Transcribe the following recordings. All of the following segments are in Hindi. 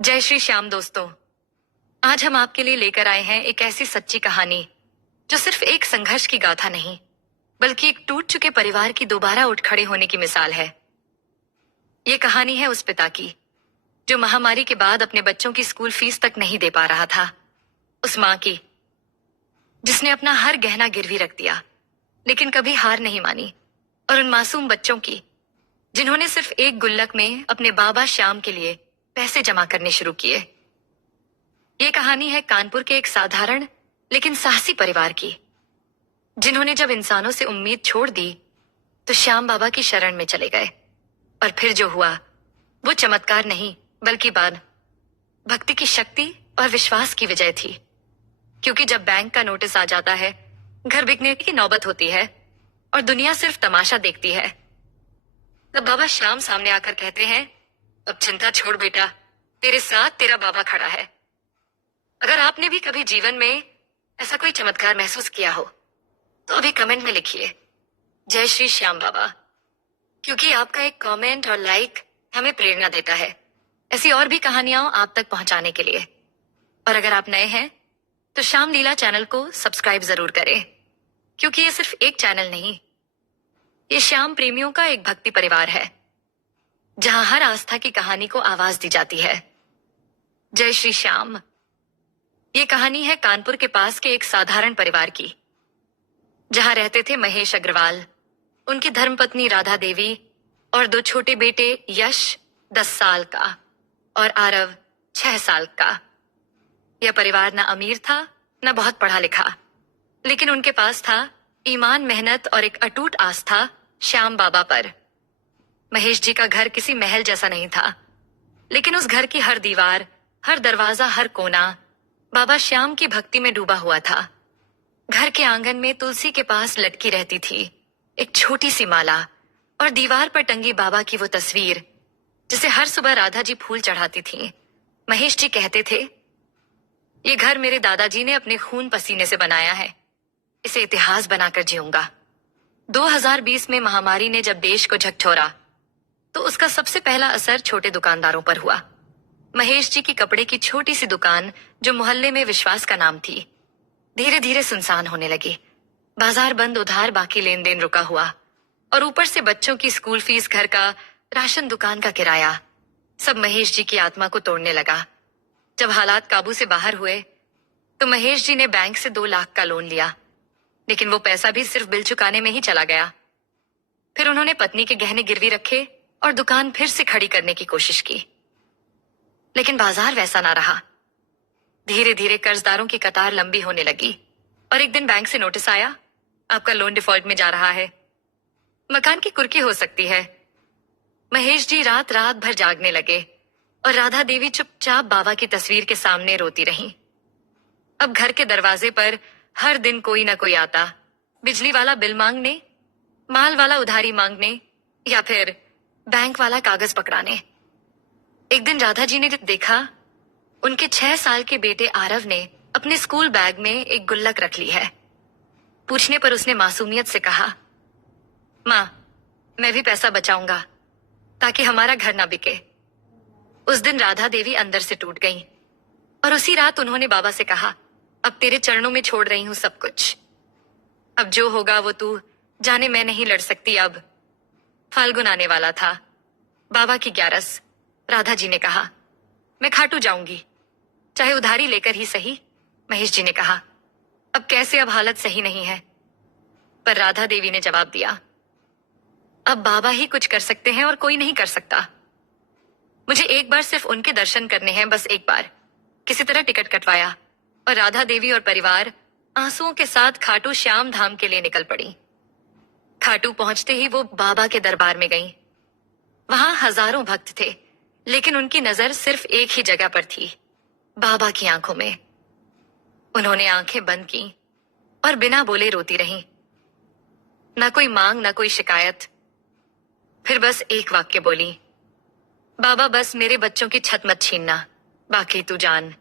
जय श्री श्याम दोस्तों। आज हम आपके लिए लेकर आए हैं एक ऐसी सच्ची कहानी जो सिर्फ एक संघर्ष की गाथा नहीं बल्कि एक टूट चुके परिवार की दोबारा उठ खड़े होने की मिसाल है। ये कहानी है उस पिता की जो महामारी के बाद अपने बच्चों की स्कूल फीस तक नहीं दे पा रहा था, उस माँ की जिसने अपना हर गहना गिरवी रख दिया लेकिन कभी हार नहीं मानी, और उन मासूम बच्चों की जिन्होंने सिर्फ एक गुल्लक में अपने बाबा श्याम के लिए पैसे जमा करने शुरू किए। ये कहानी है कानपुर के एक साधारण लेकिन साहसी परिवार की, जिन्होंने जब इंसानों से उम्मीद छोड़ दी तो श्याम बाबा की शरण में चले गए। और फिर जो हुआ वो चमत्कार नहीं बल्कि भक्ति की शक्ति और विश्वास की विजय थी। क्योंकि जब बैंक का नोटिस आ जाता है, घर बिकने की नौबत होती है और दुनिया सिर्फ तमाशा देखती है, तब बाबा श्याम सामने आकर कहते हैं, अब चिंता छोड़ बेटा, तेरे साथ तेरा बाबा खड़ा है। अगर आपने भी कभी जीवन में ऐसा कोई चमत्कार महसूस किया हो तो अभी कमेंट में लिखिए जय श्री श्याम बाबा, क्योंकि आपका एक कमेंट और लाइक हमें प्रेरणा देता है ऐसी और भी कहानियां आप तक पहुंचाने के लिए। और अगर आप नए हैं तो श्याम लीला चैनल को सब्सक्राइब जरूर करें, क्योंकि ये सिर्फ एक चैनल नहीं, ये श्याम प्रेमियों का एक भक्ति परिवार है जहां हर आस्था की कहानी को आवाज दी जाती है। जय श्री श्याम। ये कहानी है कानपुर के पास के एक साधारण परिवार की, जहां रहते थे महेश अग्रवाल, उनकी धर्मपत्नी राधा देवी और दो छोटे बेटे यश 10 साल का और आरव 6 साल का। यह परिवार न अमीर था न बहुत पढ़ा लिखा, लेकिन उनके पास था ईमान, मेहनत और एक अटूट आस्था श्याम बाबा पर। महेश जी का घर किसी महल जैसा नहीं था, लेकिन उस घर की हर दीवार, हर दरवाजा, हर कोना बाबा श्याम की भक्ति में डूबा हुआ था। घर के आंगन में तुलसी के पास लटकी रहती थी एक छोटी सी माला, और दीवार पर टंगी बाबा की वो तस्वीर जिसे हर सुबह राधा जी फूल चढ़ाती थी। महेश जी कहते थे, ये घर मेरे दादाजी ने अपने खून पसीने से बनाया है, इसे इतिहास बनाकर जीऊंगा। 2020 में महामारी ने जब देश को झकझोरा तो उसका सबसे पहला असर छोटे दुकानदारों पर हुआ। महेश जी की कपड़े की छोटी सी दुकान, जो मोहल्ले में विश्वास का नाम थी, धीरे धीरे सुनसान होने लगी। बाजार बंद, उधार बाकी लेन देन रुका हुआ, और ऊपर से बच्चों की स्कूल फीस, घर का राशन, दुकान का किराया, सब महेश जी की आत्मा को तोड़ने लगा। जब हालात काबू से बाहर हुए तो महेश जी ने बैंक से 2 लाख का लोन लिया, लेकिन वो पैसा भी सिर्फ बिल चुकाने में ही चला गया। फिर उन्होंने पत्नी के गहने गिरवी रखे और दुकान फिर से खड़ी करने की कोशिश की, लेकिन बाजार वैसा ना रहा। धीरे धीरे कर्जदारों की कतार लंबी होने लगी, और एक दिन बैंक से नोटिस आया, आपका लोन डिफॉल्ट में जा रहा है, मकान की कुर्की हो सकती है। महेश जी रात रात भर जागने लगे, और राधा देवी चुपचाप बाबा की तस्वीर के सामने रोती रहीं। अब घर के दरवाजे पर हर दिन कोई ना कोई आता, बिजली वाला बिल मांगने, माल वाला उधारी मांगने, या फिर बैंक वाला कागज पकड़ाने। एक दिन राधा जी ने देखा, उनके 6 साल के बेटे आरव ने अपने स्कूल बैग में एक गुल्लक रख ली है। पूछने पर उसने मासूमियत से कहा, माँ, मैं भी पैसा बचाऊंगा ताकि हमारा घर ना बिके। उस दिन राधा देवी अंदर से टूट गईं, और उसी रात उन्होंने बाबा से कहा, अब तेरे चरणों में छोड़ रही हूं सब कुछ, अब जो होगा वो तू जाने, मैं नहीं लड़ सकती अब। फाल्गुन आने वाला था, बाबा की 11। राधा जी ने कहा, मैं खाटू जाऊंगी, चाहे उधारी लेकर ही सही। महेश जी ने कहा, अब कैसे, अब हालत सही नहीं है। पर राधा देवी ने जवाब दिया, अब बाबा ही कुछ कर सकते हैं और कोई नहीं कर सकता। मुझे एक बार सिर्फ उनके दर्शन करने हैं, बस एक बार। किसी तरह टिकट कटवाया, और राधा देवी और परिवार आंसुओं के साथ खाटू श्याम धाम के लिए निकल पड़ी। खाटू पहुंचते ही वो बाबा के दरबार में गईं। वहां हजारों भक्त थे, लेकिन उनकी नजर सिर्फ एक ही जगह पर थी, बाबा की आंखों में। उन्होंने आंखें बंद की और बिना बोले रोती रहीं। ना कोई मांग, ना कोई शिकायत। फिर बस एक वाक्य बोली, बाबा, बस मेरे बच्चों की छत मत छीनना, बाकी तू जान।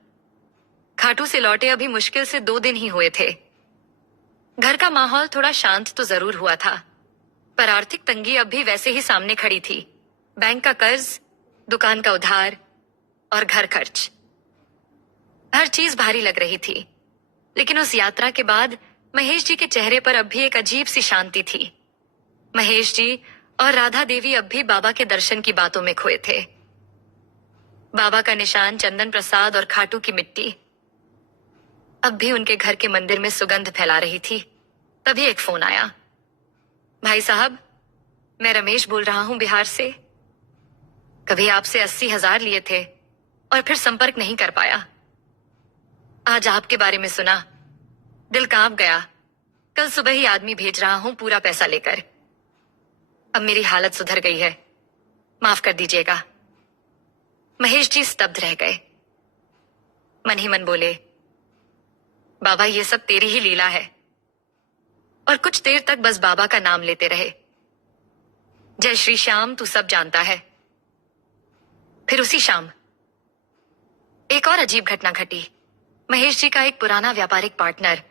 खाटू से लौटे अभी मुश्किल से 2 दिन ही हुए थे। घर का माहौल थोड़ा शांत तो जरूर हुआ था, पर आर्थिक तंगी अब भी वैसे ही सामने खड़ी थी। बैंक का कर्ज, दुकान का उधार, और घर खर्च। हर चीज भारी लग रही थी, लेकिन उस यात्रा के बाद महेश जी के चेहरे पर अब भी एक अजीब सी शांति थी। महेश जी और राधा देवी अब भी बाबा के दर्शन की बातों में खोए थे। बाबा का निशान, चंदन प्रसाद और खाटू की मिट्टी अब भी उनके घर के मंदिर में सुगंध फैला रही थी। तभी एक फोन आया। भाई साहब, मैं रमेश बोल रहा हूं, बिहार से। कभी आपसे 80,000 लिए थे और फिर संपर्क नहीं कर पाया। आज आपके बारे में सुना, दिल कांप गया। कल सुबह ही आदमी भेज रहा हूं पूरा पैसा लेकर। अब मेरी हालत सुधर गई है, माफ कर दीजिएगा। महेश जी स्तब्ध रह गए। मन ही मन बोले, बाबा ये सब तेरी ही लीला है। और कुछ देर तक बस बाबा का नाम लेते रहे। जय श्री श्याम, तू सब जानता है। फिर उसी शाम एक और अजीब घटना घटी। महेश जी का एक पुराना व्यापारिक पार्टनर,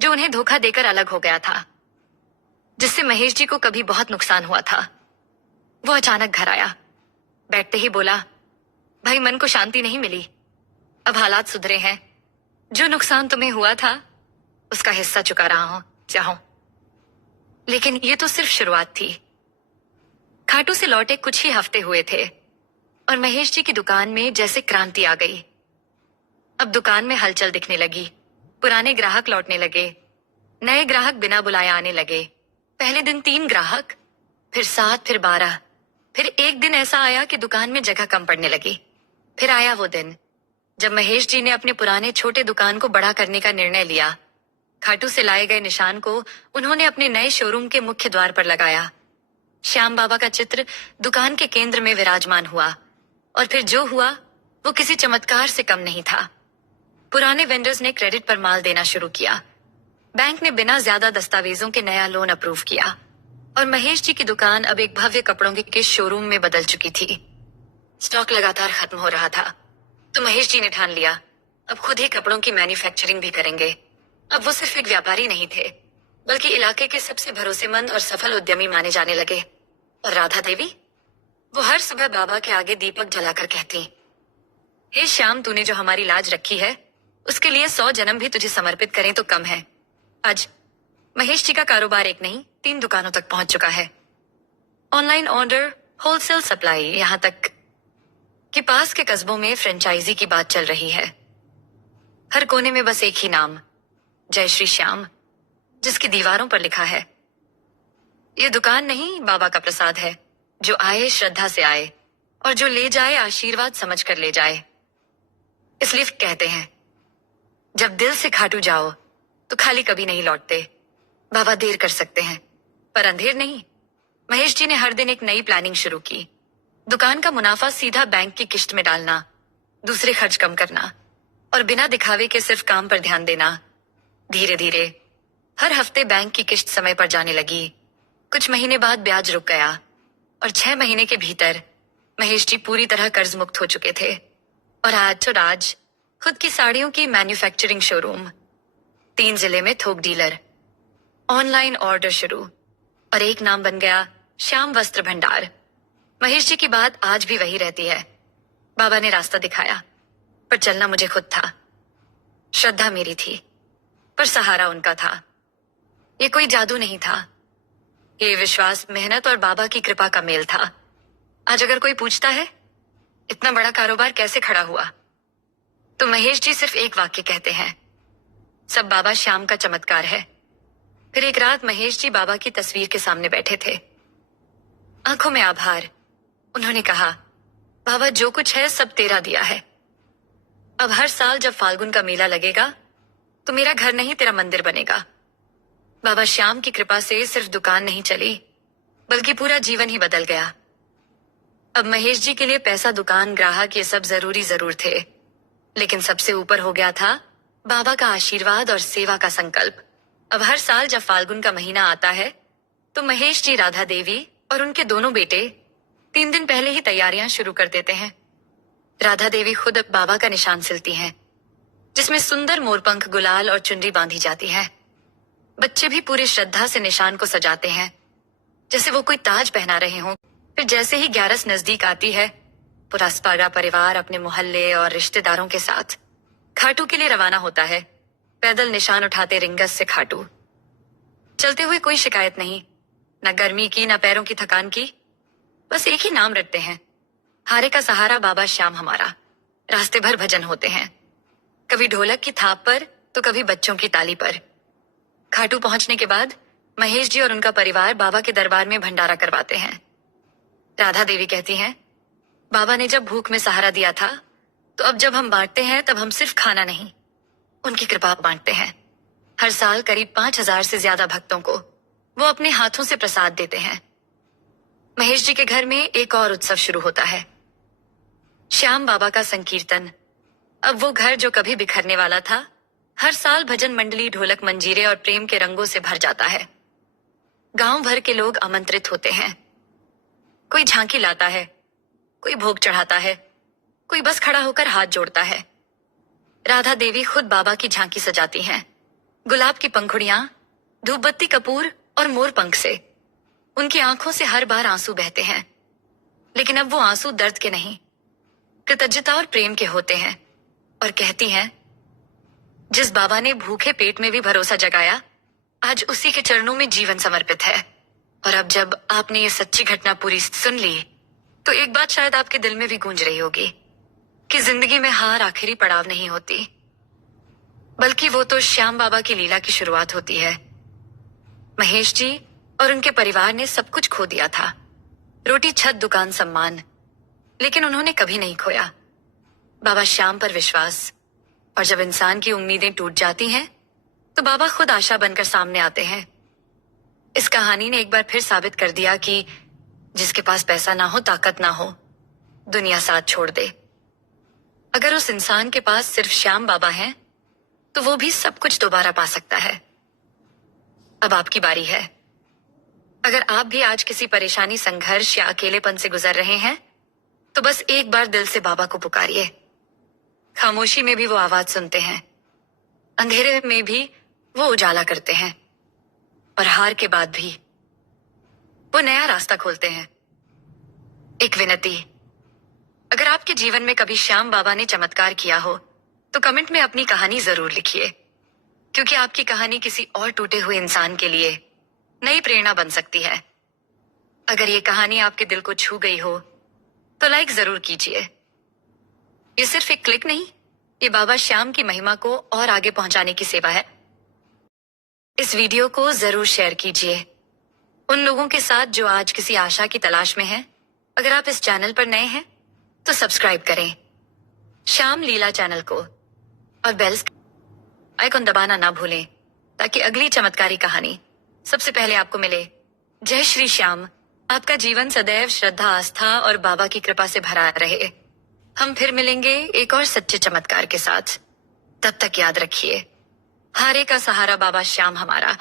जो उन्हें धोखा देकर अलग हो गया था, जिससे महेश जी को कभी बहुत नुकसान हुआ था, वो अचानक घर आया। बैठते ही बोला, भाई मन को शांति नहीं मिली। अब हालात सुधरे हैं। जो नुकसान तुम्हें हुआ था उसका हिस्सा चुका रहा हूं, चाहो। लेकिन ये तो सिर्फ शुरुआत थी। खाटू से लौटे कुछ ही हफ्ते हुए थे और महेश जी की दुकान में जैसे क्रांति आ गई। अब दुकान में हलचल दिखने लगी। पुराने ग्राहक लौटने लगे, नए ग्राहक बिना बुलाए आने लगे। पहले दिन 3 ग्राहक, फिर 7, फिर 12। फिर एक दिन ऐसा आया कि दुकान में जगह कम पड़ने लगी। फिर आया वो दिन जब महेश जी ने अपने पुराने छोटे दुकान को बड़ा करने का निर्णय लिया। खाटू से लाए गए निशान को उन्होंने अपने नए शोरूम के मुख्य द्वार पर लगाया। श्याम बाबा का चित्र दुकान के केंद्र में विराजमान हुआ। और फिर जो हुआ वो किसी चमत्कार से कम नहीं था। पुराने वेंडर्स ने क्रेडिट पर माल देना शुरू किया। बैंक ने बिना ज्यादा दस्तावेजों के नया लोन अप्रूव किया और महेश जी की दुकान अब एक भव्य कपड़ों के शोरूम में बदल चुकी थी। स्टॉक लगातार खत्म हो रहा था, तो महेश जी ने ठान लिया अब खुद ही कपड़ों की मैन्युफैक्चरिंग भी करेंगे। अब वो सिर्फ एक व्यापारी नहीं थे, बल्कि इलाके के सबसे भरोसेमंद और सफल उद्यमी माने जाने लगे। और राधा देवी, वो हर सुबह बाबा के आगे दीपक जलाकर कहती, हे श्याम, तूने जो हमारी लाज रखी है उसके लिए 100 जन्म भी तुझे समर्पित करें तो कम है। आज महेश जी का कारोबार एक नहीं 3 दुकानों तक पहुंच चुका है। ऑनलाइन ऑर्डर, होलसेल सप्लाई, यहां तक कि पास के कस्बों में फ्रेंचाइजी की बात चल रही है। हर कोने में बस एक ही नाम, जय श्री श्याम, जिसकी दीवारों पर लिखा है। ये दुकान नहीं, बाबा का प्रसाद है। जो आए श्रद्धा से आए और जो ले जाए आशीर्वाद समझ कर ले जाए। इसलिए कहते हैं, जब दिल से खाटू जाओ तो खाली कभी नहीं लौटते। बाबा देर कर सकते हैं पर अंधेर नहीं। महेश जी ने हर दिन एक नई प्लानिंग शुरू की। दुकान का मुनाफा सीधा बैंक की किश्त में डालना, दूसरे खर्च कम करना और बिना दिखावे के सिर्फ काम पर ध्यान देना। धीरे धीरे हर हफ्ते बैंक की किश्त समय पर जाने लगी। कुछ महीने बाद ब्याज रुक गया और 6 महीने के भीतर महेश जी पूरी तरह कर्ज मुक्त हो चुके थे। और आज खुद की साड़ियों की मैन्युफैक्चरिंग शोरूम, 3 जिले में थोक डीलर, ऑनलाइन ऑर्डर शुरू और एक नाम बन गया, श्याम वस्त्र भंडार। महेश जी की बात आज भी वही रहती है। बाबा ने रास्ता दिखाया पर चलना मुझे खुद था। श्रद्धा मेरी थी पर सहारा उनका था। ये कोई जादू नहीं था, ये विश्वास, मेहनत और बाबा की कृपा का मेल था। आज अगर कोई पूछता है इतना बड़ा कारोबार कैसे खड़ा हुआ, तो महेश जी सिर्फ एक वाक्य कहते हैं, सब बाबा श्याम का चमत्कार है। फिर एक रात महेश जी बाबा की तस्वीर के सामने बैठे थे, आंखों में आभार। उन्होंने कहा, बाबा जो कुछ है सब तेरा दिया है। अब हर साल जब फाल्गुन का मेला लगेगा तो मेरा घर नहीं तेरा मंदिर बनेगा। बाबा श्याम की कृपा से सिर्फ दुकान नहीं चली, बल्कि पूरा जीवन ही बदल गया। अब महेश जी के लिए पैसा, दुकान, ग्राहक ये सब जरूरी जरूर थे, लेकिन सबसे ऊपर हो गया था बाबा का आशीर्वाद और सेवा का संकल्प। अब हर साल जब फाल्गुन का महीना आता है तो महेश जी, राधा देवी और उनके दोनों बेटे 3 दिन पहले ही तैयारियां शुरू कर देते हैं। राधा देवी खुद बाबा का निशान सिलती हैं, जिसमें सुंदर मोरपंख, गुलाल और चुनरी बांधी जाती है। बच्चे भी पूरी श्रद्धा से निशान को सजाते हैं, जैसे वो कोई ताज पहना रहे हों। फिर जैसे ही 11 नजदीक आती है, पूरा स्पागा परिवार अपने मोहल्ले और रिश्तेदारों के साथ खाटू के लिए रवाना होता है। पैदल निशान उठाते रिंगस से खाटू। चलते हुए कोई शिकायत नहीं, न गर्मी की न पैरों की थकान की। बस एक ही नाम रटते हैं, हारे का सहारा बाबा श्याम हमारा। रास्ते भर भजन होते हैं, कभी ढोलक की थाप पर तो कभी बच्चों की ताली पर। खाटू पहुंचने के बाद महेश जी और उनका परिवार बाबा के दरबार में भंडारा करवाते हैं। राधा देवी कहती हैं, बाबा ने जब भूख में सहारा दिया था, तो अब जब हम बांटते हैं तब हम सिर्फ खाना नहीं, उनकी कृपा बांटते हैं। हर साल करीब 5,000 से ज्यादा भक्तों को वो अपने हाथों से प्रसाद देते हैं। महेश जी के घर में एक और उत्सव शुरू होता है, श्याम बाबा का संकीर्तन। अब वो घर जो कभी बिखरने वाला था, हर साल भजन मंडली, ढोलक, मंजीरे और प्रेम के रंगों से भर जाता है। गांव भर के लोग आमंत्रित होते हैं। कोई झांकी लाता है, कोई भोग चढ़ाता है, कोई बस खड़ा होकर हाथ जोड़ता है। राधा देवी खुद बाबा की झांकी सजाती हैं, गुलाब की पंखुड़ियां, धूपबत्ती, कपूर और मोर पंख से। उनकी आंखों से हर बार आंसू बहते हैं, लेकिन अब वो आंसू दर्द के नहीं, कृतज्ञता और प्रेम के होते हैं। और कहती हैं, जिस बाबा ने भूखे पेट में भी भरोसा जगाया, आज उसी के चरणों में जीवन समर्पित है। और अब जब आपने ये सच्ची घटना पूरी सुन ली, तो एक बात शायद आपके दिल में भी गूंज रही होगी कि जिंदगी में हार आखिरी पड़ाव नहीं होती, बल्कि वो तो श्याम बाबा की लीला की शुरुआत होती है। महेश जी और उनके परिवार ने सब कुछ खो दिया था, रोटी, छत, दुकान, सम्मान, लेकिन उन्होंने कभी नहीं खोया बाबा श्याम पर विश्वास। और जब इंसान की उम्मीदें टूट जाती हैं, तो बाबा खुद आशा बनकर सामने आते हैं। इस कहानी ने एक बार फिर साबित कर दिया कि जिसके पास पैसा ना हो, ताकत ना हो, दुनिया साथ छोड़ दे। अगर उस इंसान के पास सिर्फ श्याम बाबा हैं, तो वो भी सब कुछ दोबारा पा सकता है। अब आपकी बारी है। अगर आप भी आज किसी परेशानी, संघर्ष या अकेलेपन से गुजर रहे हैं, तो बस एक बार दिल से बाबा को पुकारिए। खामोशी में भी वो आवाज सुनते हैं, अंधेरे में भी वो उजाला करते हैं, और हार के बाद भी वो नया रास्ता खोलते हैं। एक विनती, अगर आपके जीवन में कभी श्याम बाबा ने चमत्कार किया हो, तो कमेंट में अपनी कहानी जरूर लिखिए, क्योंकि आपकी कहानी किसी और टूटे हुए इंसान के लिए नई प्रेरणा बन सकती है। अगर ये कहानी आपके दिल को छू गई हो, तो लाइक जरूर कीजिए। ये सिर्फ एक क्लिक नहीं, ये बाबा श्याम की महिमा को और आगे पहुंचाने की सेवा है। इस वीडियो को जरूर शेयर कीजिए उन लोगों के साथ जो आज किसी आशा की तलाश में हैं। अगर आप इस चैनल पर नए हैं, तो सब्सक्राइब करें श्याम लीला चैनल को, और बेल आइकॉन दबाना ना भूलें, ताकि अगली चमत्कारी कहानी सबसे पहले आपको मिले। जय श्री श्याम। आपका जीवन सदैव श्रद्धा, आस्था और बाबा की कृपा से भरा रहे। हम फिर मिलेंगे एक और सच्चे चमत्कार के साथ। तब तक याद रखिए, हारे का सहारा बाबा श्याम हमारा।